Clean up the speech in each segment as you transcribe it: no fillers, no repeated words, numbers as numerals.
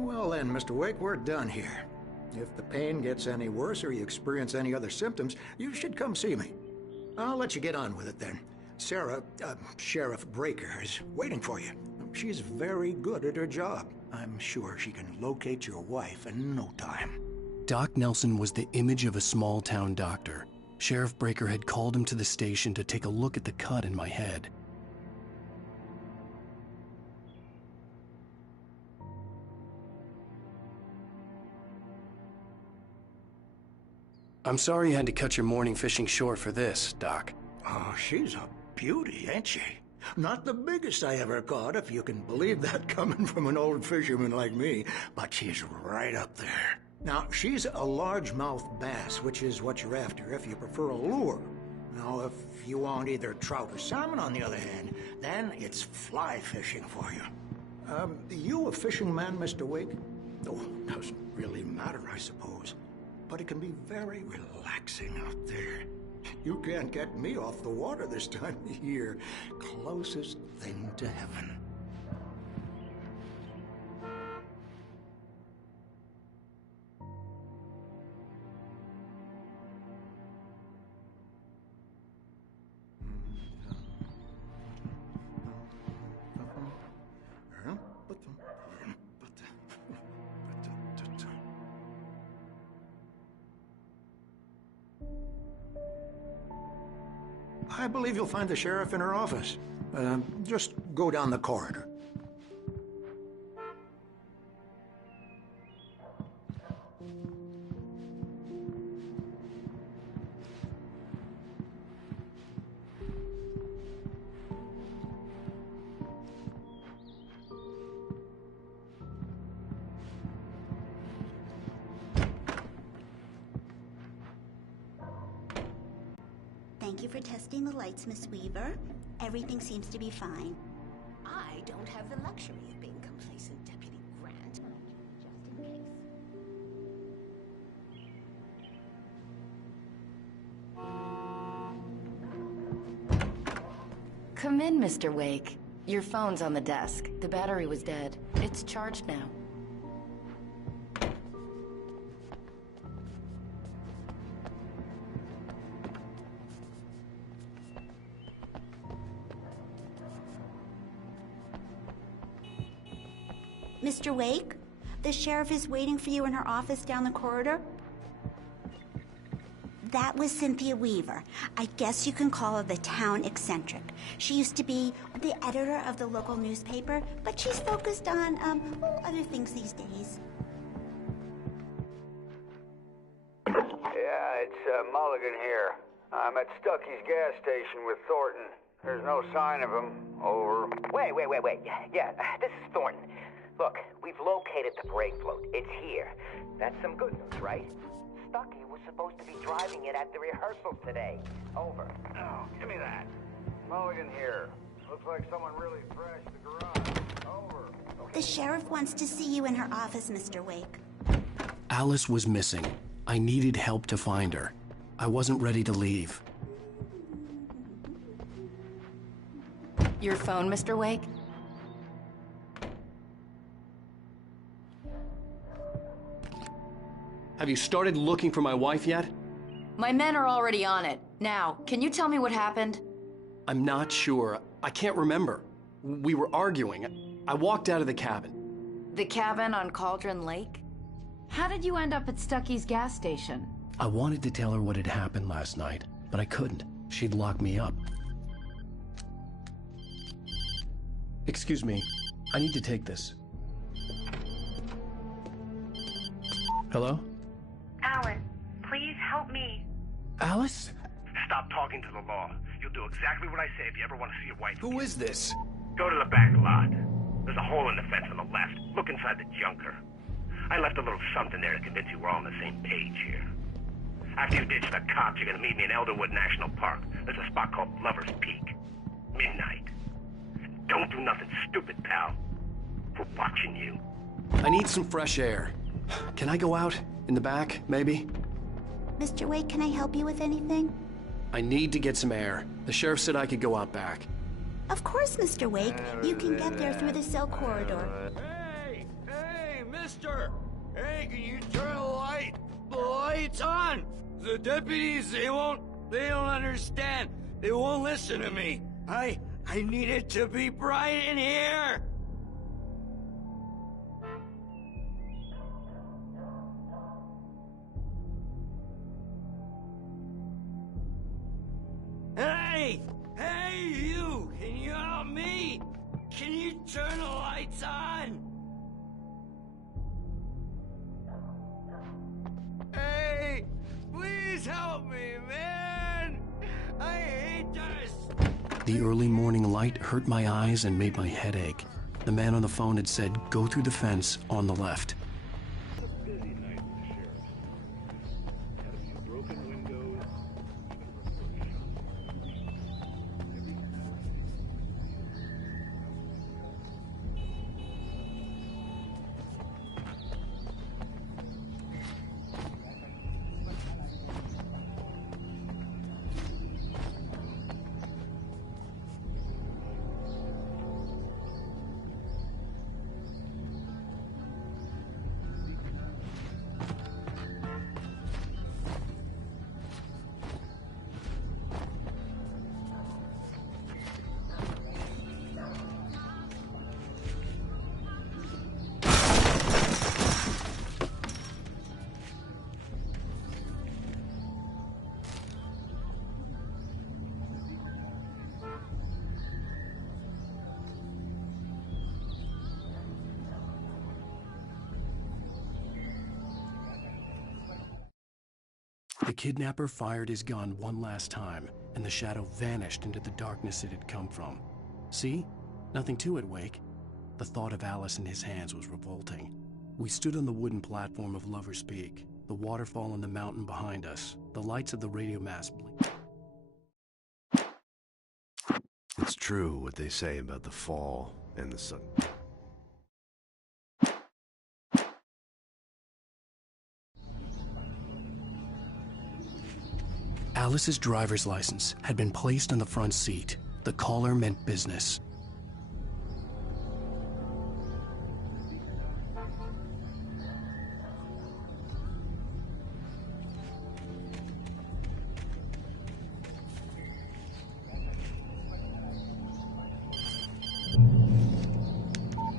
Well then, Mr. Wake, we're done here. If the pain gets any worse or you experience any other symptoms, you should come see me. I'll let you get on with it then. Sarah, Sheriff Breaker, is waiting for you. She's very good at her job. I'm sure she can locate your wife in no time. Doc Nelson was the image of a small-town doctor. Sheriff Breaker had called him to the station to take a look at the cut in my head. I'm sorry you had to cut your morning fishing short for this, Doc. Oh, she's a beauty, ain't she? Not the biggest I ever caught, if you can believe that coming from an old fisherman like me, but she's right up there. Now, she's a largemouth bass, which is what you're after if you prefer a lure. Now, if you want either trout or salmon, on the other hand, then it's fly fishing for you. You a fishing man, Mr. Wake? Oh, doesn't really matter, I suppose. But it can be very relaxing out there. You can't get me off the water this time of year. Closest thing to heaven. I believe you'll find the sheriff in her office. Just go down the corridor. Thank you for testing the lights, Miss Weaver. Everything seems to be fine. I don't have the luxury of being complacent, Deputy Grant. Just in case. Come in, Mr. Wake. Your phone's on the desk. The battery was dead. It's charged now. Mr. Wake, the sheriff is waiting for you in her office down the corridor. That was Cynthia Weaver. I guess you can call her the town eccentric. She used to be the editor of the local newspaper, but she's focused on, other things these days. Yeah, it's Mulligan here. I'm at Stucky's gas station with Thornton. There's no sign of him. Over. Wait. Yeah, this is Thornton. Look, we've located the brake float. It's here. That's some good news, right? Stucky was supposed to be driving it at the rehearsal today. Over. Oh, give me that. Mulligan here. Looks like someone really thrashed the garage. Over. Okay. The sheriff wants to see you in her office, Mr. Wake. Alice was missing. I needed help to find her. I wasn't ready to leave. Your phone, Mr. Wake? Have you started looking for my wife yet? My men are already on it. Now, can you tell me what happened? I'm not sure. I can't remember. We were arguing. I walked out of the cabin. The cabin on Cauldron Lake? How did you end up at Stucky's gas station? I wanted to tell her what had happened last night, but I couldn't. She'd lock me up. Excuse me. I need to take this. Hello? Alan, please help me. Alice? Stop talking to the law. You'll do exactly what I say if you ever want to see your wife again. Who is this? Go to the back lot. There's a hole in the fence on the left. Look inside the junker. I left a little something there to convince you we're all on the same page here. After you ditch the cops, you're gonna meet me in Elderwood National Park. There's a spot called Lover's Peak. Midnight. Don't do nothing stupid, pal. We're watching you. I need some fresh air. Can I go out? In the back, maybe? Mr. Wake, can I help you with anything? I need to get some air. The sheriff said I could go out back. Of course, Mr. Wake. You can get there through the cell corridor. Hey, Master! Hey, can you turn the lights on? The deputies, they don't understand. They won't listen to me. I need it to be bright in here. Hey, you! Can you help me? Can you turn the lights on? Hey, please help me, man! I hate this! The early morning light hurt my eyes and made my head ache. The man on the phone had said, go through the fence on the left. The kidnapper fired his gun one last time, and the shadow vanished into the darkness it had come from. See? Nothing to it, Wake. The thought of Alice in his hands was revolting. We stood on the wooden platform of Lover's Peak, the waterfall on the mountain behind us, the lights of the radio mast blinked. It's true what they say about the fall and the sun. Alice's driver's license had been placed on the front seat. The caller meant business.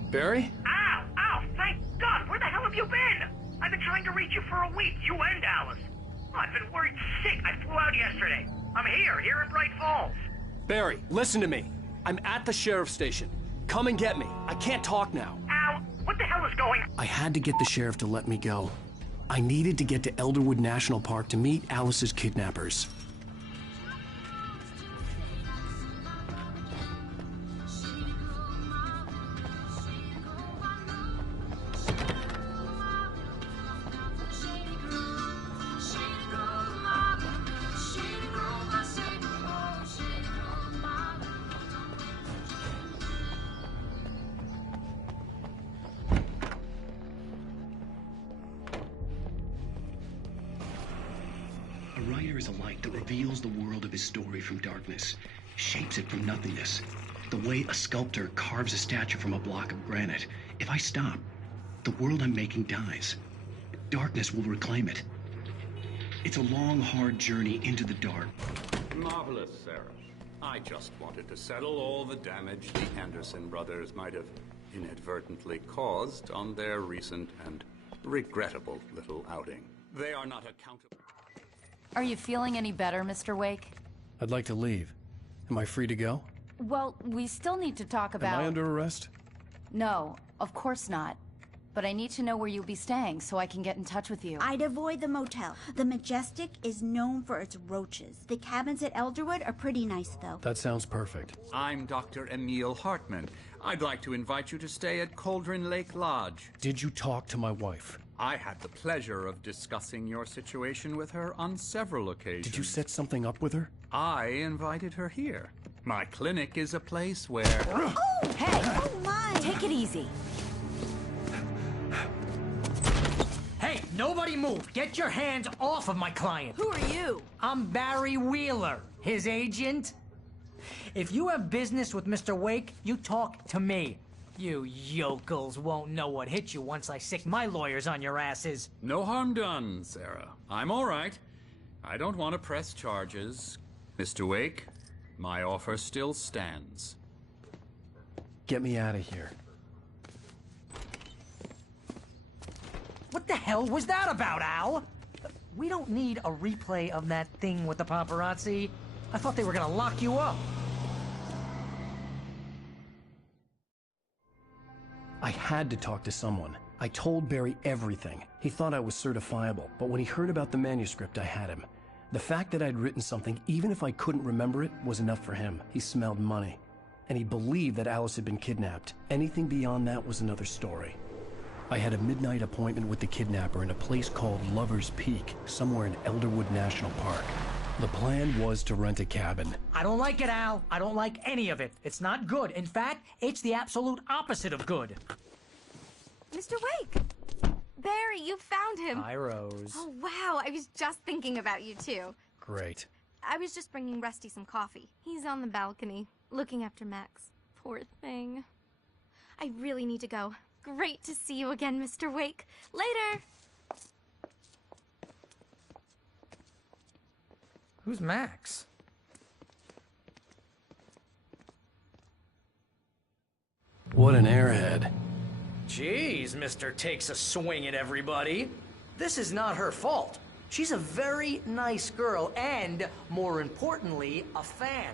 Barry? Ow! Ow! Thank God! Where the hell have you been? I've been trying to reach you for a week, you and Alice. I've been worried sick. I flew out yesterday. I'm here in Bright Falls. Barry, listen to me. I'm at the sheriff's station. Come and get me. I can't talk now. Al, what the hell is going on? I had to get the sheriff to let me go. I needed to get to Elderwood National Park to meet Alice's kidnappers. A writer is a light that reveals the world of his story from darkness, shapes it from nothingness. The way a sculptor carves a statue from a block of granite. If I stop, the world I'm making dies. Darkness will reclaim it. It's a long, hard journey into the dark. Marvelous, Sarah. I just wanted to settle all the damage the Anderson brothers might have inadvertently caused on their recent and regrettable little outing. They are not accountable. Are you feeling any better, Mr. Wake? I'd like to leave. Am I free to go? Well, we still need to talk about... Am I under arrest? No, of course not. But I need to know where you'll be staying so I can get in touch with you. I'd avoid the motel. The Majestic is known for its roaches. The cabins at Elderwood are pretty nice, though. That sounds perfect. I'm Dr. Emil Hartman. I'd like to invite you to stay at Cauldron Lake Lodge. Did you talk to my wife? I had the pleasure of discussing your situation with her on several occasions. Did you set something up with her? I invited her here. My clinic is a place where... Oh! Hey! Oh, my! Take it easy. Hey, nobody move! Get your hands off of my client! Who are you? I'm Barry Wheeler, his agent. If you have business with Mr. Wake, you talk to me. You yokels won't know what hit you once I sick my lawyers on your asses. No harm done, Sarah. I'm all right. I don't want to press charges. Mr. Wake, my offer still stands. Get me out of here. What the hell was that about, Al? We don't need a replay of that thing with the paparazzi. I thought they were gonna lock you up. I had to talk to someone. I told Barry everything. He thought I was certifiable, but when he heard about the manuscript, I had him. The fact that I'd written something, even if I couldn't remember it, was enough for him. He smelled money. And he believed that Alice had been kidnapped. Anything beyond that was another story. I had a midnight appointment with the kidnapper in a place called Lover's Peak, somewhere in Elderwood National Park. The plan was to rent a cabin. I don't like it, Al. I don't like any of it. It's not good. In fact, it's the absolute opposite of good. Mr. Wake! Barry, you found him. Hi, Rose. Oh, wow. I was just thinking about you, too. Great. I was just bringing Rusty some coffee. He's on the balcony, looking after Max. Poor thing. I really need to go. Great to see you again, Mr. Wake. Later! Who's Max? What an airhead. Jeez, Mr. Takes a swing at everybody. This is not her fault. She's a very nice girl and, more importantly, a fan.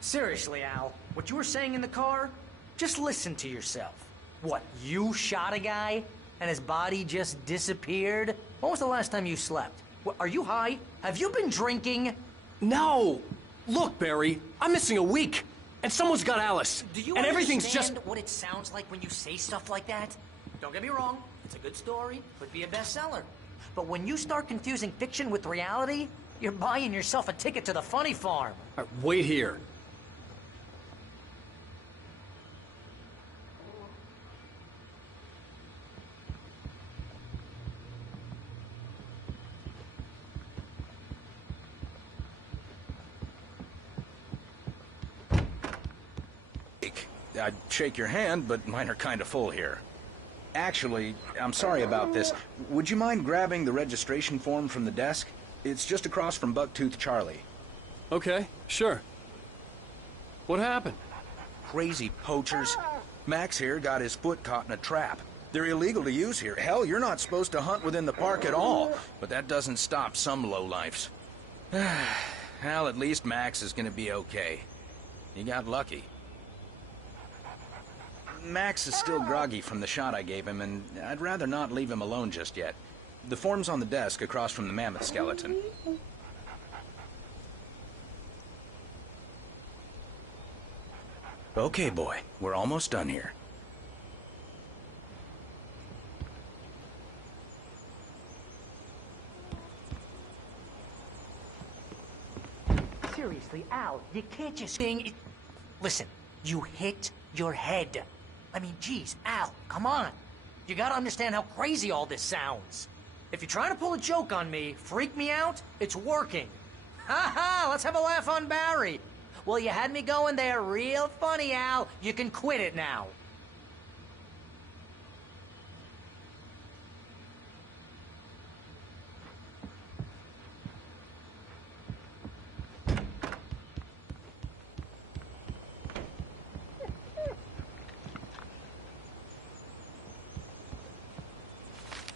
Seriously, Al, what you were saying in the car? Just listen to yourself. What, you shot a guy and his body just disappeared? When was the last time you slept? What, are you high? Have you been drinking? No! Look, Barry, I'm missing a week, and someone's got Alice. Do you and everything's just what it sounds like when you say stuff like that? Don't get me wrong, it's a good story, could be a bestseller. But when you start confusing fiction with reality, you're buying yourself a ticket to the funny farm. Wait here. I'd shake your hand, but mine are kind of full here. Actually, I'm sorry about this. Would you mind grabbing the registration form from the desk? It's just across from Bucktooth Charlie. Okay, sure. What happened? Crazy poachers. Max here got his foot caught in a trap. They're illegal to use here. Hell, you're not supposed to hunt within the park at all. But that doesn't stop some lowlifes. Well, at least Max is gonna be okay. He got lucky. Max is still groggy from the shot I gave him, and I'd rather not leave him alone just yet. The form's on the desk across from the mammoth skeleton. Okay, boy. We're almost done here. Seriously, Al, you can't just sing. Listen, you hit your head. I mean, geez, Al, come on. You gotta understand how crazy all this sounds. If you're trying to pull a joke on me, freak me out, it's working. Ha ha, let's have a laugh on Barry. Well, you had me going there real funny, Al. You can quit it now.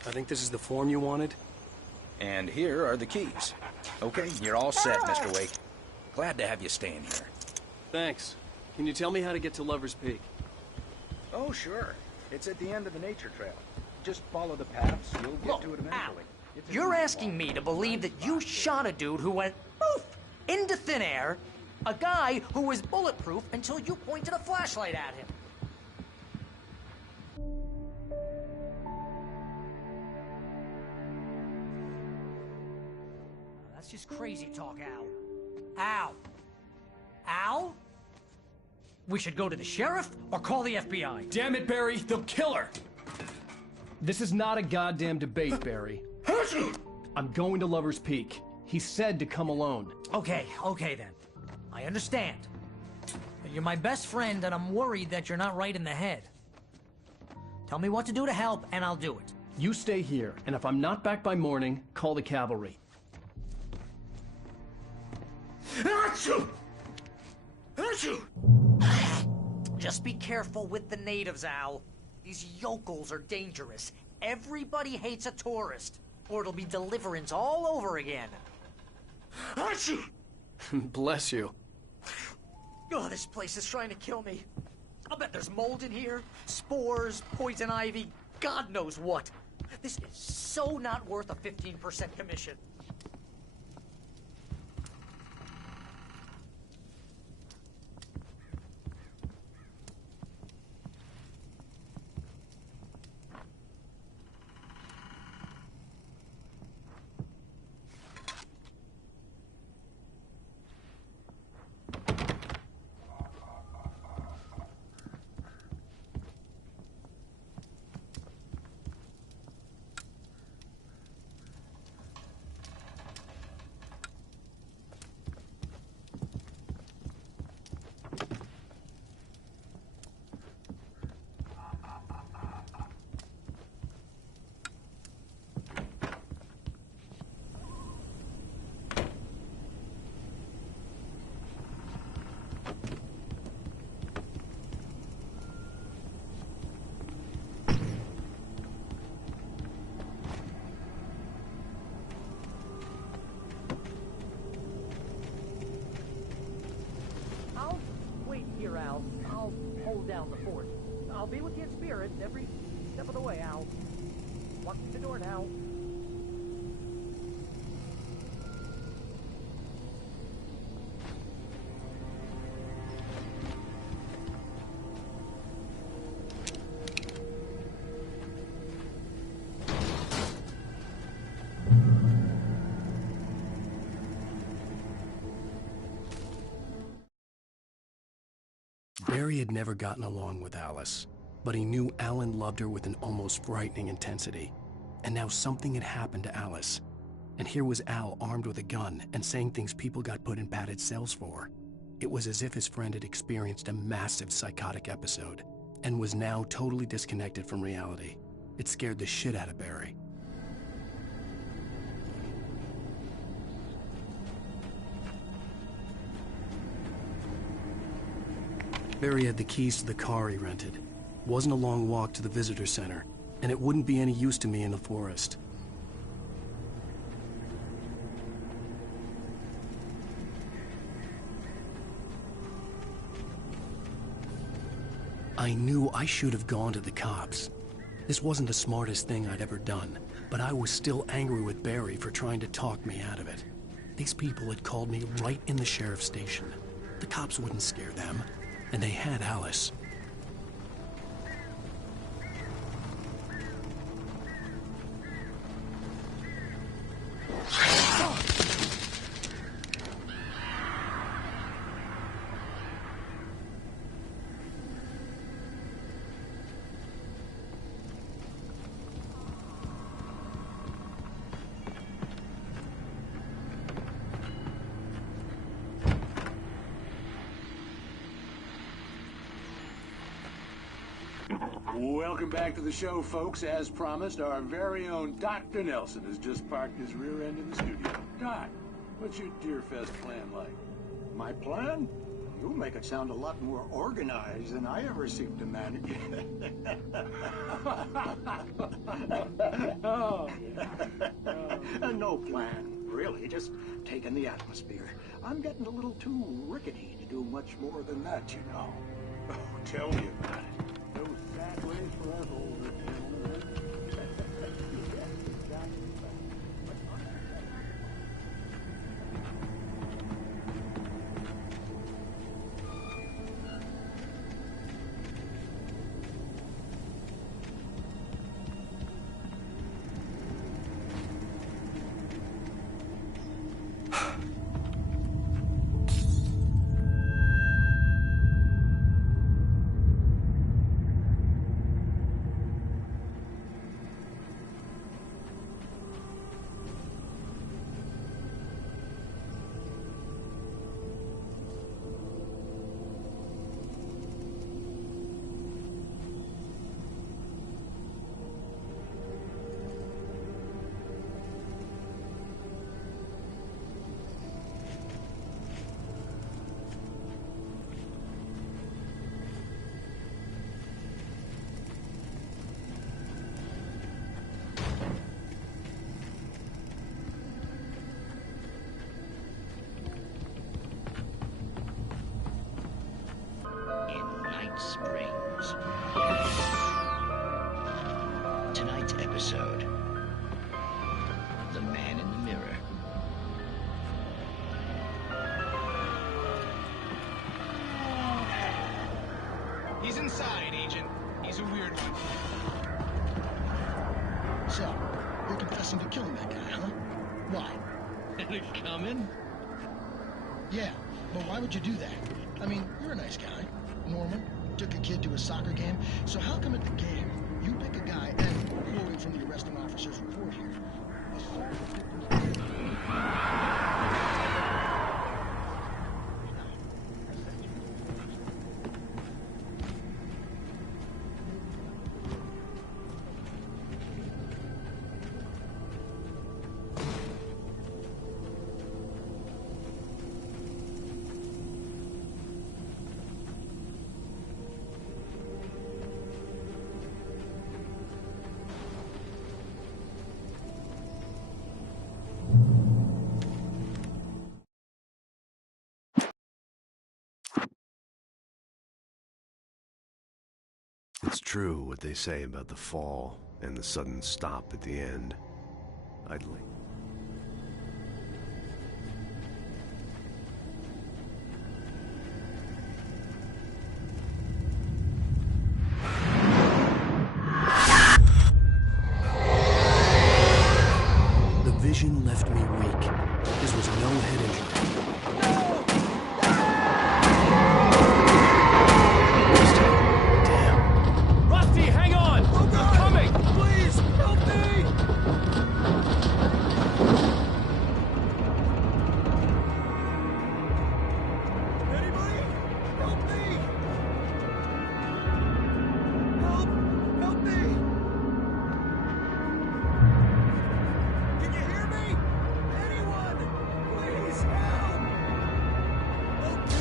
I think this is the form you wanted. And here are the keys. Okay, you're all set, Mr. Wake. Glad to have you staying here. Thanks. Can you tell me how to get to Lover's Peak? Oh, sure. It's at the end of the nature trail. Just follow the paths, you'll get to it eventually. You're asking me to believe that you shot a dude who went poof into thin air, a guy who was bulletproof until you pointed a flashlight at him. That's just crazy talk, Al. Al? Al? We should go to the sheriff or call the FBI. Damn it, Barry, they'll kill her! This is not a goddamn debate, Barry. I'm going to Lover's Peak. He said to come alone. Okay then. I understand. But you're my best friend, and I'm worried that you're not right in the head. Tell me what to do to help, and I'll do it. You stay here, and if I'm not back by morning, call the cavalry. Achoo! Achoo! Just be careful with the natives, Al. These yokels are dangerous. Everybody hates a tourist, or it'll be Deliverance all over again. Achoo! Bless you. Oh, this place is trying to kill me. I'll bet there's mold in here, spores, poison ivy, God knows what. This is so not worth a 15% commission. Al. I'll hold down the fort. I'll be with you in spirit every step of the way, Al. Walking the door now. Barry had never gotten along with Alice, but he knew Alan loved her with an almost frightening intensity. And now something had happened to Alice. And here was Al armed with a gun and saying things people got put in padded cells for. It was as if his friend had experienced a massive psychotic episode and was now totally disconnected from reality. It scared the shit out of Barry. Barry had the keys to the car he rented. It wasn't a long walk to the visitor center, and it wouldn't be any use to me in the forest. I knew I should have gone to the cops. This wasn't the smartest thing I'd ever done, but I was still angry with Barry for trying to talk me out of it. These people had called me right in the sheriff's station. The cops wouldn't scare them. And they had Alice. Welcome back to the show, folks. As promised, our very own Dr. Nelson has just parked his rear end in the studio. Doc, what's your Deerfest plan like? My plan? You make it sound a lot more organized than I ever seem to manage. No plan, really. Just taking the atmosphere. I'm getting a little too rickety to do much more than that, you know. Oh, tell me about it. No sad ways for us older gentlemen. He's inside, Agent. He's a weird one. So, you're confessing to killing that guy, huh? Why? Had it coming? Yeah, but why would you do that? I mean, you're a nice guy. Normal. Took a kid to a soccer game. So how come at the game, you pick a guy and, quoting from the arresting officer's report here, It's true what they say about the fall and the sudden stop at the end. I'd like... The vision left me weak. This was no head injury. Rusty, hang on! I'm coming! Please, help me! Anybody? Help me! Help me! Can you hear me? Anyone? Please, help! Help me!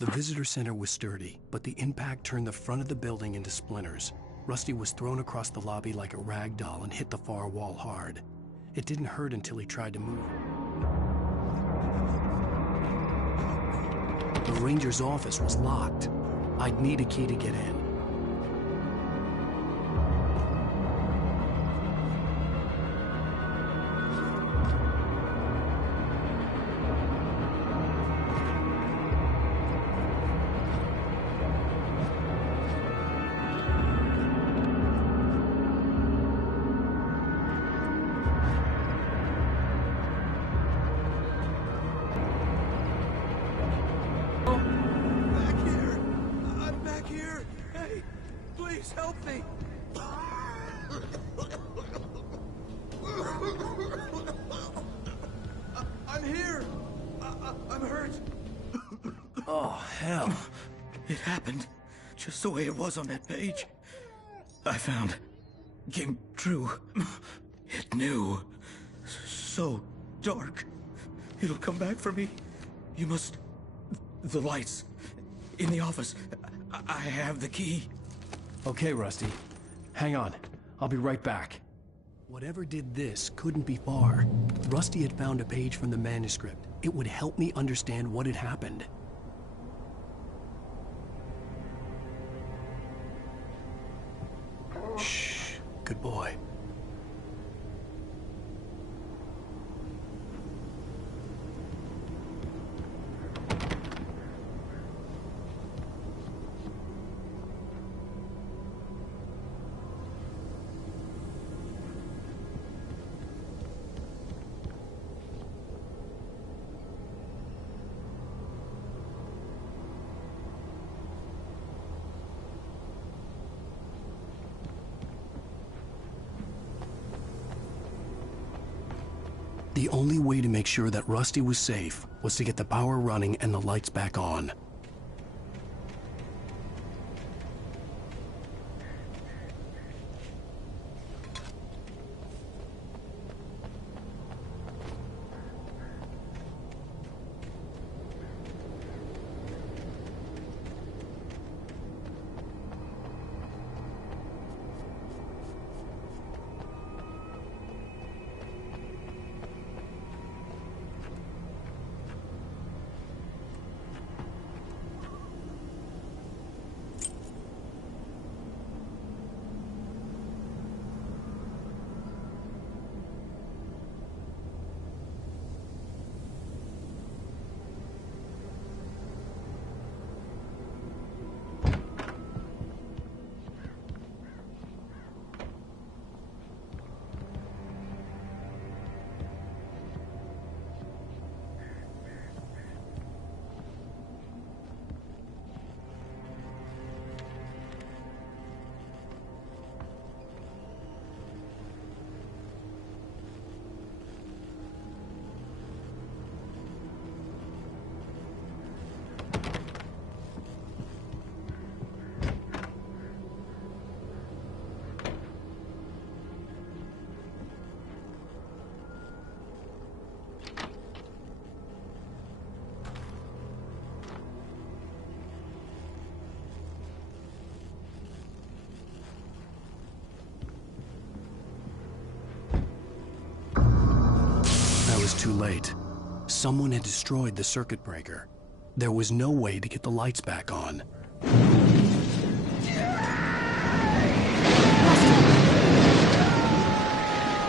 The visitor center was sturdy, but the impact turned the front of the building into splinters. Rusty was thrown across the lobby like a rag doll and hit the far wall hard. It didn't hurt until he tried to move. The ranger's office was locked. I'd need a key to get in. Back here! Hey, please help me! I'm here! I'm hurt! Oh, hell. It happened just the way it was on that page. I found. Came true. It knew. So dark. It'll come back for me. You must... The lights. In the office. I have the key. Okay, Rusty. Hang on. I'll be right back. Whatever did this couldn't be far. Rusty had found a page from the manuscript. It would help me understand what had happened. Shh. Good boy. The only way to make sure that Rusty was safe was to get the power running and the lights back on. too late. Someone had destroyed the circuit breaker. There was no way to get the lights back on.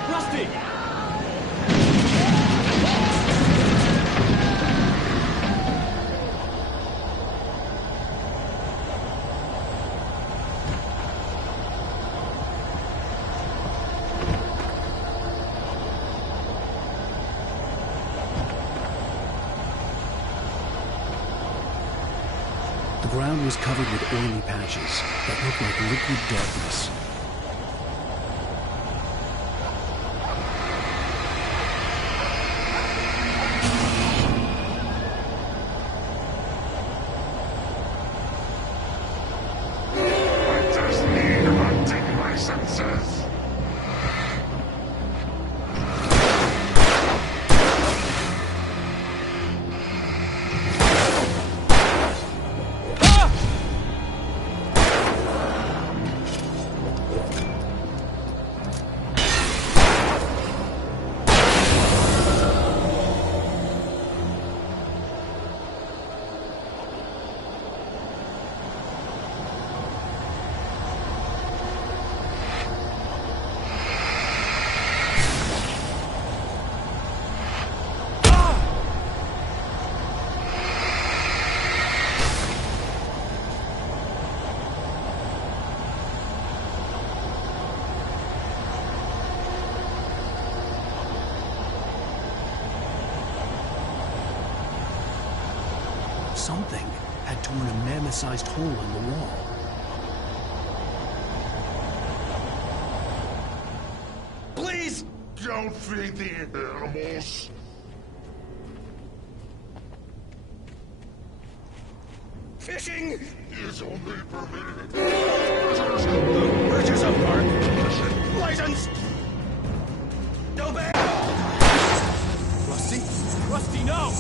Rusty! The ground was covered with oily patches that looked like liquid darkness. I just need hunting licenses. Something had torn a mammoth-sized hole in the wall. Please don't feed the animals. Fishing is only permitted. Purchase of park. License. No bail. Rusty? Rusty, no!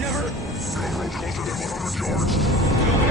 Never! Closer than 100 yards.